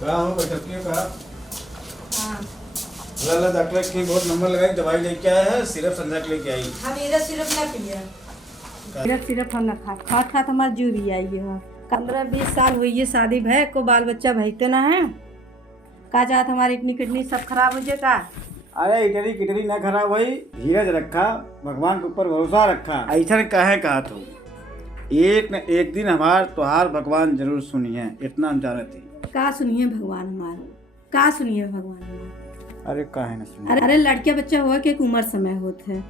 कहा हो बैठकियों कहा हाँ। ला डॉक्टर की बहुत नंबर लगाई, दवाई लेके आया है, सिरप संध्या के लेके आई। हम मेरा सिरप ना पिया। मेरा सिरप हम ना खात खात हमार जू भी आई है। 15-20 साल हुई है शादी भय को, बाल बच्चा भयते ना है। का चाहत हमारी इतनी किडनी सब खराब हो जाए का। अरे इटली किटली ना खराब हुई, धीरज रखा, भगवान के ऊपर भरोसा रखा। ऐसा कहे कहा तू एक न एक दिन हमार तोहार भगवान जरूर सुनिए, इतना हम जानते। का सुनिए भगवान हमारे, का सुनिए भगवान हमारे। अरे काहे ना सुनिए। अरे लड़के बच्चा हुआ के एक उम्र समय होते है,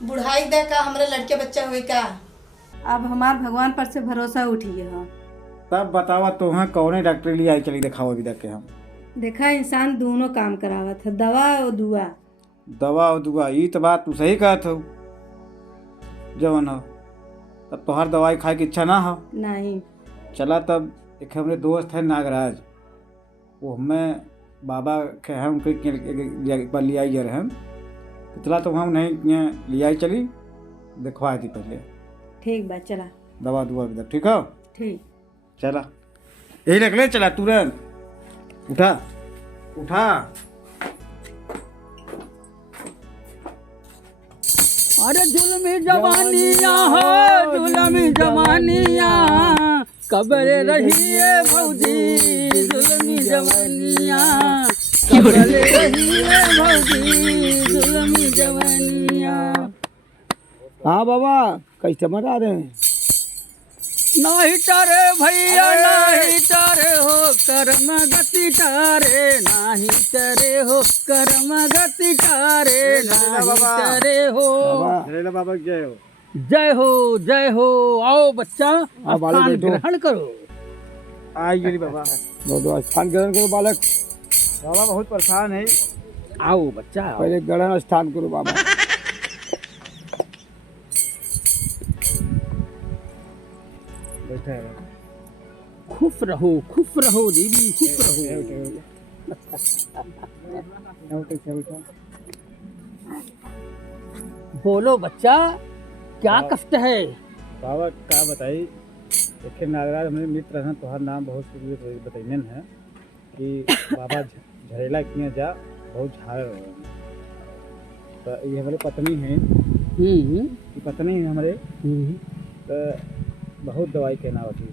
बुढ़ाई दे का हमारे लड़के बच्चा हुए का। अब हमार भगवान पर से भरोसा उठिए। हाँ तब बतावा तोह कौने डॉक्टर लिए आई, चली दिखाओ अभी तक के हम देखा इंसान दोनों काम करावत है, दवा और दुआ। दवा और दुआ, ये तो बात तू सही कहत हो। जवन हो तब तोहार दवाई खाए की इच्छा ना हो। नहीं चला तब एक हमारे दोस्त है नागराज, वो हमें बाबा के हम एक बार ले आई रहे हम, तो चला तो हम नहीं ले आई, चली दिखवा दी पहले। ठीक बात, चला दवा दुआ भी ठीक हो। ठीक चला यही रख ले, चला तुरंत उठा उठा। अरे जुल्मी जवानिया हो, जुल्मी जवानिया कबर रही है भौजी, जुल्मी जवानिया कबर रही है भौजी, जुल्मी जवानिया। हाँ बाबा, कस्टमर आ रहे हैं। नहीं तारे भैया नहीं तारे हो, कर्म गति तारे नहीं तारे हो, कर्म गति तारे नहीं तारे हो। अरे बाबा जय हो। जय हो जय हो। आओ बच्चा बालक स्थान बैठो। ग्रहण करो। आई गई बाबा। बहुत स्थान ग्रहण करो बालक। बाबा बहुत परेशान है। आओ बच्चा आओ। पहले ग्रहण स्थान करो बाबा। बैठा है। खुश रहो देवी, खुश रहो। बोलो बच्चा, क्या कष्ट है? बाबा का बताई, देखिए नागराज हमारे मित्र हैं, तोहार नाम बहुत बताइने है कि बाबा झरेला किए जा बहुत झाड़ रहे हैं। तो ये हमारे पत्नी हैं, ये पत्नी है हमारे, तो बहुत दवाई कहना होती,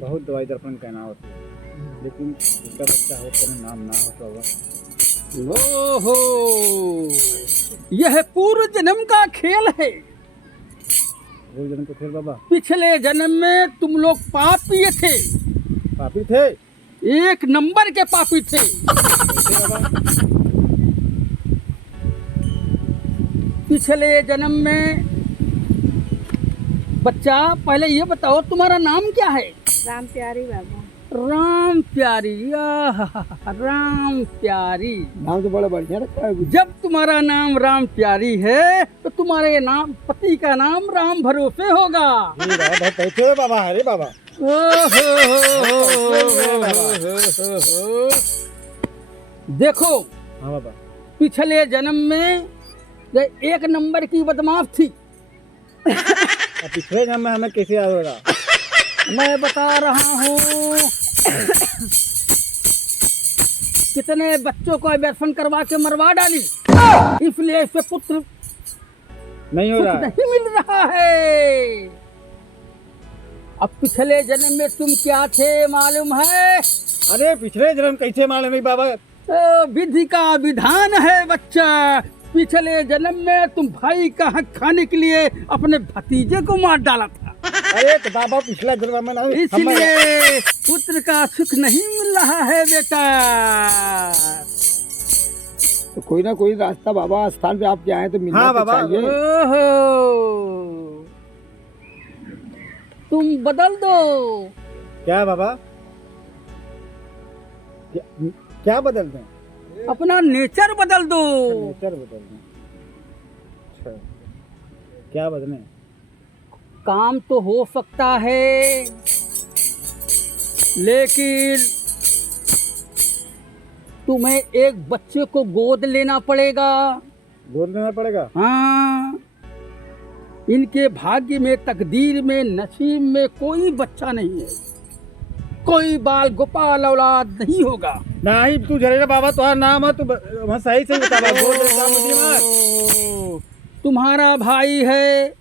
बहुत दवाई दर्पण कहना होती, लेकिन उसका बच्चा हो तो नाम ना हो तो ओहो, यह पूर्व जन्म का खेल है। वो जन्म तो फिर बाबा पिछले जन्म में तुम लोग पापी थे, पापी थे, एक नंबर के पापी थे। कैसे बाबा? पिछले जन्म में बच्चा, पहले ये बताओ तुम्हारा नाम क्या है? राम प्यारी बाबा। राम प्यारी, राम प्यारी नाम तो बड़ा बढ़िया रखा है। जब तुम्हारा नाम राम प्यारी है तो तुम्हारे नाम पति का नाम राम भरोसे होगा। ये बाबा बहुत पैसे बाबा, अरे बाबा देखो, हाँ बाबा, पिछले जन्म में ये एक नंबर की बदमाश थी। अब पिछले जन्म में हमें कैसे आ होगा? मैं बता रहा हूँ, कितने बच्चों को व्यसन करवा के मरवा डाली, इसलिए इसे पुत्र नहीं हो रहा है। नहीं मिल रहा है। अब पिछले जन्म में तुम क्या थे मालूम है? अरे पिछले जन्म कैसे मालूम है बाबा? विधि का विधान है बच्चा। पिछले जन्म में तुम भाई का हक खाने के लिए अपने भतीजे को मार डाला था। अरे तो बाबा पिछला जन्म में नहीं, इसलिए पुत्र का सुख नहीं मिल रहा है बेटा। तो कोई ना कोई रास्ता बाबा, स्थान पे आप क्या आए तो मिलना हाँ तो बाबा। चाहिए। ओहो, तुम बदल दो। क्या बाबा? क्या बदल दें? अपना नेचर बदल दो। नेचर बदल दें? अच्छा, क्या बदलें? काम तो हो सकता है, लेकिन तुम्हें एक बच्चे को गोद लेना पड़ेगा। गोद लेना पड़ेगा? हाँ, इनके भाग्य में, तकदीर में, नसीब में कोई बच्चा नहीं है। कोई बाल गोपाल औलाद नहीं होगा। नहीं तू झरेला बाबा तुम्हारा नाम है, तू वहाँ सही से बता बा, बोल दे काम बुद्धि मार। तुम्हारा भाई है,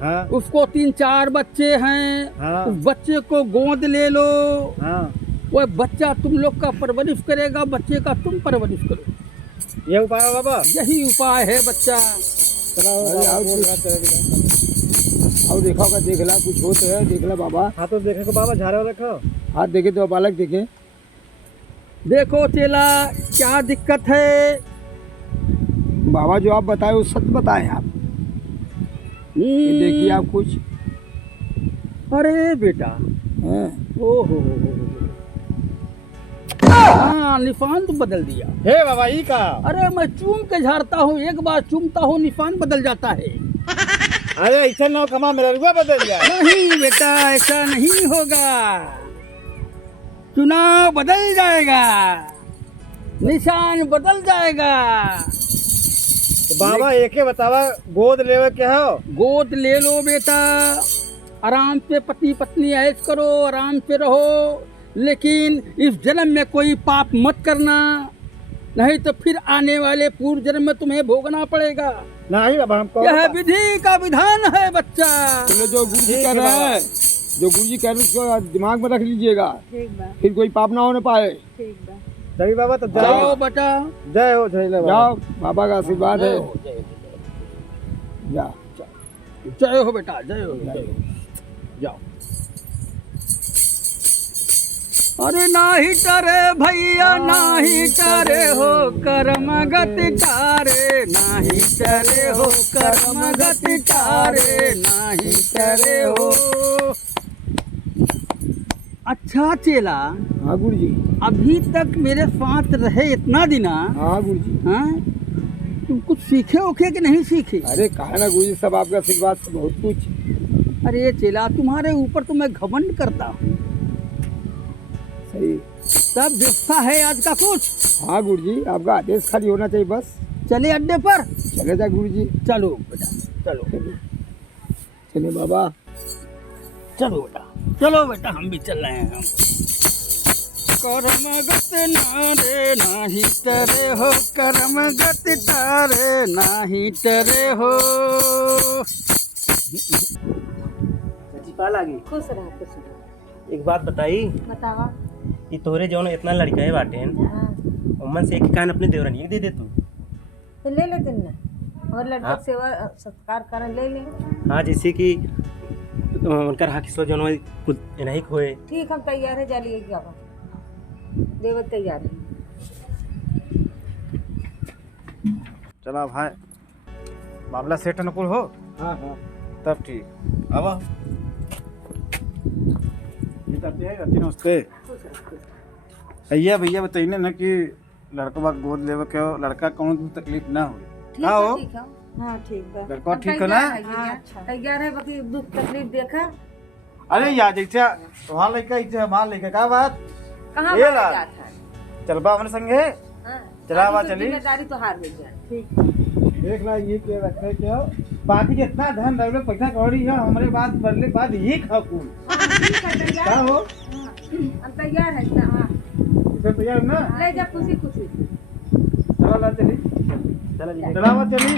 हाँ उसको 3-4 बच्चे हैं, हाँ उस बच्चे को गोद ले लो, हाँ, वह बच्चा तुम लोग का परवरिश करेगा, बच्चे का तुम परवरिश करो। ये उपाय है बाबा। यही उपाय है बच्चा। चलो अरे आओ, बोल रहा तेरा दिमाग। और देखा होगा, देख ला कुछ होता है, देख ला बाबा, हाँ तो देखे को बाबा झाड़े वाले रखो। हाथ देखे तो बालक देखे। देखो चेला क्या दिक्कत है। बाबा जो आप बताए वो सत्य बताए आप, ये देखिए आप कुछ अरे बेटा, हैं। ओहो, हाँ निशान तो बदल दिया। हे बाबा ई का। अरे मैं चूम के झाड़ता हूँ, एक बार चूमता हूँ निशान बदल जाता है। अरे ऐसा ना कमा मेरा रुपया बदल गया। नहीं बेटा, ऐसा नहीं होगा, चुनाव बदल जाएगा, निशान बदल जाएगा। तो बाबा एक ही बतावा, गोद लेवे के हो। गोद ले लो बेटा, आराम से पति पत्नी ऐश करो, आराम से रहो, लेकिन इस जन्म में कोई पाप मत करना, नहीं तो फिर आने वाले पूर्व जन्म में तुम्हें भोगना पड़ेगा। नहीं बाबा हमको यह विधि का विधान है बच्चा। चलो जो गुरु जी ठीक कह है रहे बाबा। हैं, जो गुरु जी कह रहे हैं उसको दिमाग में रख लीजिएगा, ठीक बा, फिर कोई पाप ना होने पाए। ठीक बा। जय बाबा तो जाओ जय बेटा, जय हो झरेला बाबा। जाओ, बाबा का आशीर्वाद है। जा जय हो बेटा, जय हो, जय हो। जाओ। अरे नाही टरे भैया नाही टरे हो कर्म गति टारे, नाही टरे हो कर्म गति टारे, नाही टरे हो। अच्छा चेला, हाँ गुरु जी, अभी तक मेरे साथ रहे इतना दिना, हाँ गुरु जी। हाँ तुम कुछ सीखे ओखे कि नहीं सीखे? अरे कहा ना गुरु जी, सब आपका आशीर्वाद से बहुत कुछ। अरे चेला, तुम्हारे ऊपर तो मैं घमंड करता हूँ, सही। सब व्यवस्था है आज का कुछ। हाँ गुरु जी, आपका आदेश खाली होना चाहिए बस। चले अड्डे पर। चले जा गुरु जी। चलो बेटा, चलो चले बाबा। चलो बेटा, चलो बेटा, हम भी चल रहे हैं। कर्म गत नारे नाही टरे हो, कर्म गत तारे नाही टरे हो। खुश रहा, खुश रहा। एक बात बताई, बतावा। कि तोरे जौन इतना लड़का है बाटेन, हाँ, उमन से एक कान अपने देवरानी के दे दे तू। तो ले लेते ना, और लड़के हाँ। की सेवा सत्कार कर ले ले। हाँ, जैसे कि उनका रहा किसो जौन है, कुछ नहीं खोए। ठीक, हम तैयार है, जालिए क्या बा, देवत तैयार है। चला भाई, मामला सेट अनुकूल हो। हाँ हाँ। तब ठीक। अब नमस्ते भैया। भैया बताइए ना कि लड़का बा गोद लेवे के हो, लड़का कौन भी तकलीफ ना हो। ठीक का हो? है, ठीक है। हाँ ठीक बा। लड़का हम ठीक है ना? तैयार है, अच्छा तैयार है, बाकी दुख तकलीफ देखा। अरे यार जैसे तुम्हारा लड़का इसे हमारा लड़का का बात कहाँ ये भाग ला। जाता है। चल बा हमारे संगे। हाँ, चला बा आगे से चली। जिम्मेदारी तो हार ले जाए। ठीक। देख ला ये क्या रखे क्यों, बाकी जितना धन दौलत पैसा कौड़ी है हमारे बात बढ़ने के बाद ये खाकुल ठीक है, तैयार क्या है। हो। हाँ, हम तैयार है इतना। हाँ, इसे तैयार हो ना। ले जा खुशी खुशी। चला ला चली, चला आवा चली,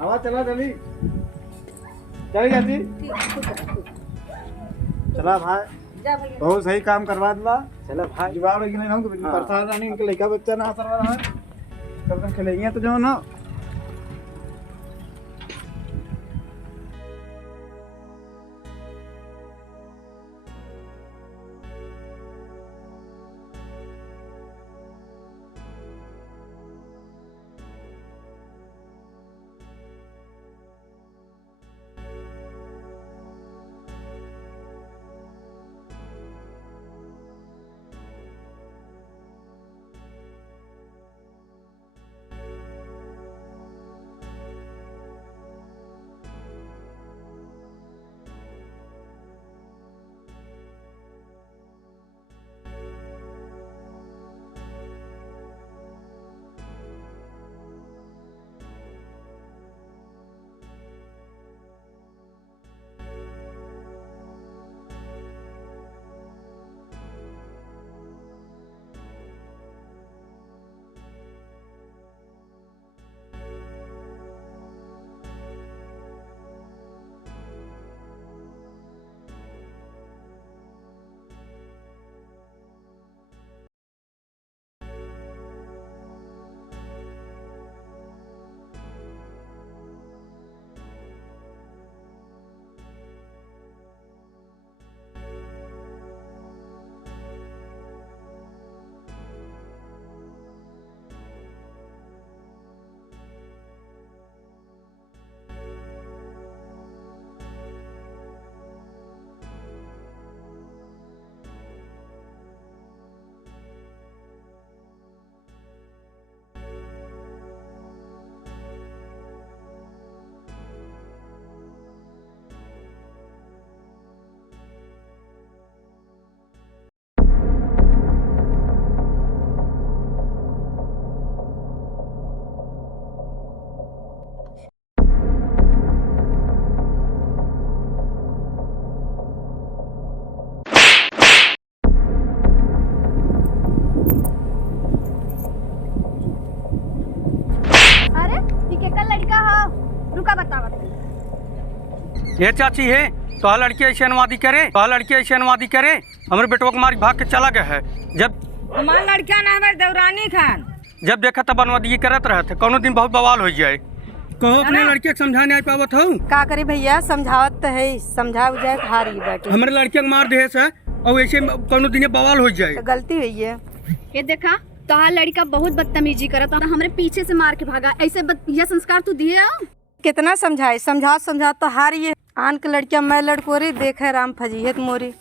आवा चला चली, चली जाती। ठीक, खुश रहा, खुश। चला भाई, जा भैया। बहुत सही काम करवा दिला। चला भाई। जुगाड़ नहीं हमको परेशान रहने, इनके लड़का बच्चा ना असर रहा है, कब तक खेलेंगे तो जो ना। ये चाची है तो लड़की ऐसे अनुवादी करे हमारे बेटवा को मार भाग के चला गया है। जब हमार लड़का ना हमारे देवरानी खान जब देखा तब अनुवादी करत रहे थे, कोनो दिन बहुत बवाल हो जाए। कहो अपने लड़के के समझाने आ पावत हो। का करी भैया, समझावत तो है, समझा बुझाए हारी बैठे। हमारे लड़के को मार दे से और ऐसे कोनो दिन बवाल हो जाए। तो गलती हुई है। ये देखा तोहार लड़का बहुत बदतमीजी करता, हमरे पीछे से मार के भागा। ऐसे यह संस्कार तू दिए हो? कितना समझाए, समझा तो हारी है। आन के लड़कियां मैं लड़कोरी देखे राम फजीहत मोरी।